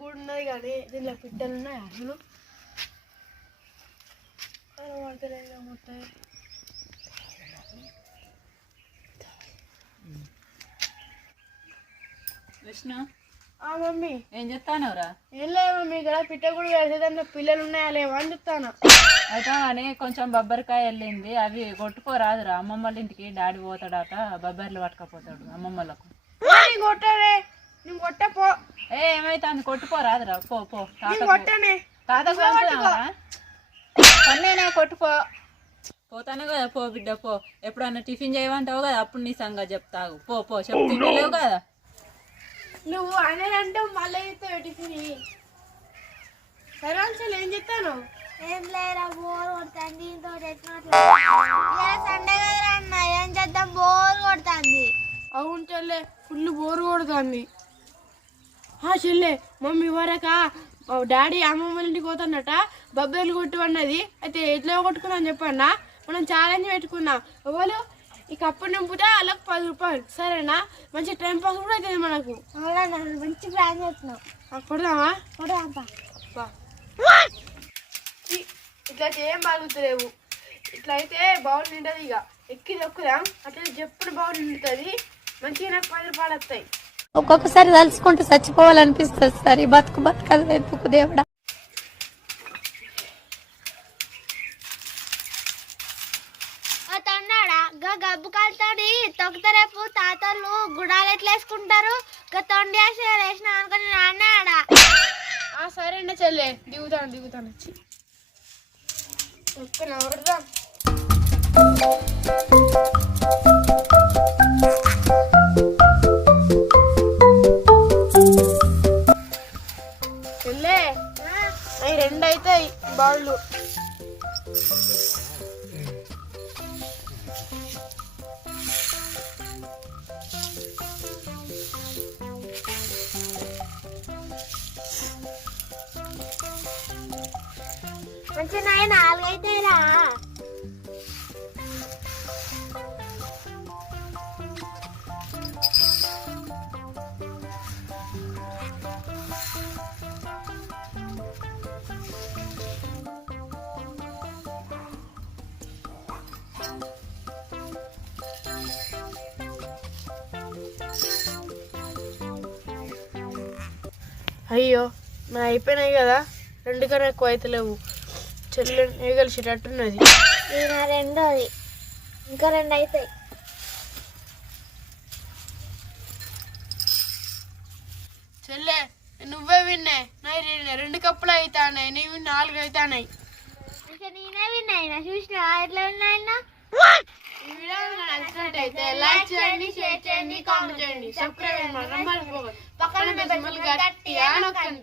గూడు ఉన్నది కానీ దీనిలో పిట్టలు ఉన్నాయి అసలు మొత్తం. విష్ణు మమ్మీ ఏం చెప్తానవరా? ఏం లేదు మమ్మీ, ఇక్కడ పిట్ట కూడా వేసే దాంట్లో పిల్లలు ఉన్నాయా లేవా అని చెప్తాను. అయితే కానీ కొంచెం బొబ్బరికాయ వెళ్ళింది, అవి కొట్టుకోరాదురా. అమ్మమ్మ వాళ్ళ ఇంటికి డాడీ పోతాడట, బొబ్బర్లు పట్టుకపోతాడు అమ్మమ్మలకు. కొట్టనే నేను కొట్టపో. ఏమైతుంది? కొట్టుకోరాదురా. పో పో కొట్టనే తాత కొన్నేనా కొట్టుకో. పోతాను కదా, పో బిడ్డ పో. ఎప్పుడన్నా టిఫిన్ చేయమంటావు కదా, అప్పుడు నీ సంగతి చెప్తావు. పో పో చెప్తుండలేవు కదా. నువ్వు అనేదంటే మళ్ళీ చెప్తావు టిఫిన్. సరే అసలు ఏం చెప్తాను? ఏం లేరా, బోర్ కొడుతుంది. దీంతో సండే కదా అన్న, ఏం చేద్దాం, బోర్ కొడుతుంది. అవును చెల్లె, ఫుల్ బోర్ కొడుతుంది. చెల్లె మమ్మీ వరక డాడీ అమ్మమ్మ ఇంటికి పోతున్నట, బొబ్బర్లు కొట్టుకున్నది. అయితే ఎట్లా కొట్టుకున్నాను చెప్పన్నా, మనం ఛాలెంజ్ పెట్టుకున్నాం. ఎవరు ఈ కప్పు నింపుతా వాళ్ళకి 10 రూపాయలు. సరేనా? మంచి టైం పాస్ కూడా అవుతుంది మనకు. మంచి ప్లాన్ చేస్తున్నావు. కొడదామా? కొడదాంపా. ఇట్లా ఏం బాగుంటలేవు. ఇట్లా అయితే బౌల్ నిండదు. ఇక ఎక్కి దొక్కుదాం. అట్లా చెప్పుడు బౌల్ నిండుతుంది. మంచిగా నాకు 10 రూపాయలు వస్తాయి. ఒక్కొక్కసారి తలుచుకుంటూ చచ్చిపోవాలనిపిస్తుంది సార్. ఈ బతుకు బతకదు ఎందుకు దేవుడా. తొన్నాడా గబ్బు కాలుతాడి తొక్కుతా. రేపు తాతలు గుడాలు ఎట్లా వేసుకుంటారు? తొండి వేసిన అనుకుని అన్నాడా. సరే అండి చెల్లె, దిగుతాను వచ్చి కొడదాం. చెల్లె అవి 2 అవుతాయి బౌళ్ళు. మంచిగా 4 అవుతాయిరా. అయ్యో నా అయిపోయినాయి కదా, 2 కన్నా ఎక్కువ అవుతలేవు. చెల్లె ఏగలిసేటట్టున్నది. నా రెండోది, ఇంకా 2 అవుతాయి. చెల్లె నువ్వే విన్నా. నా 2 కప్పులు అవుతాయి, నీవి 4 అవుతాయి. నేనే విన్నా. చూసినా ఎట్లా విన్నా. ఈ వీడియో నచ్చినట్టయితే లైక్ చేయండి, షేర్ చేయండి, కామెంట్ చేయండి, సబ్స్క్రైబ్ చేయండి. పక్కన గట్టిగా నొక్కండి.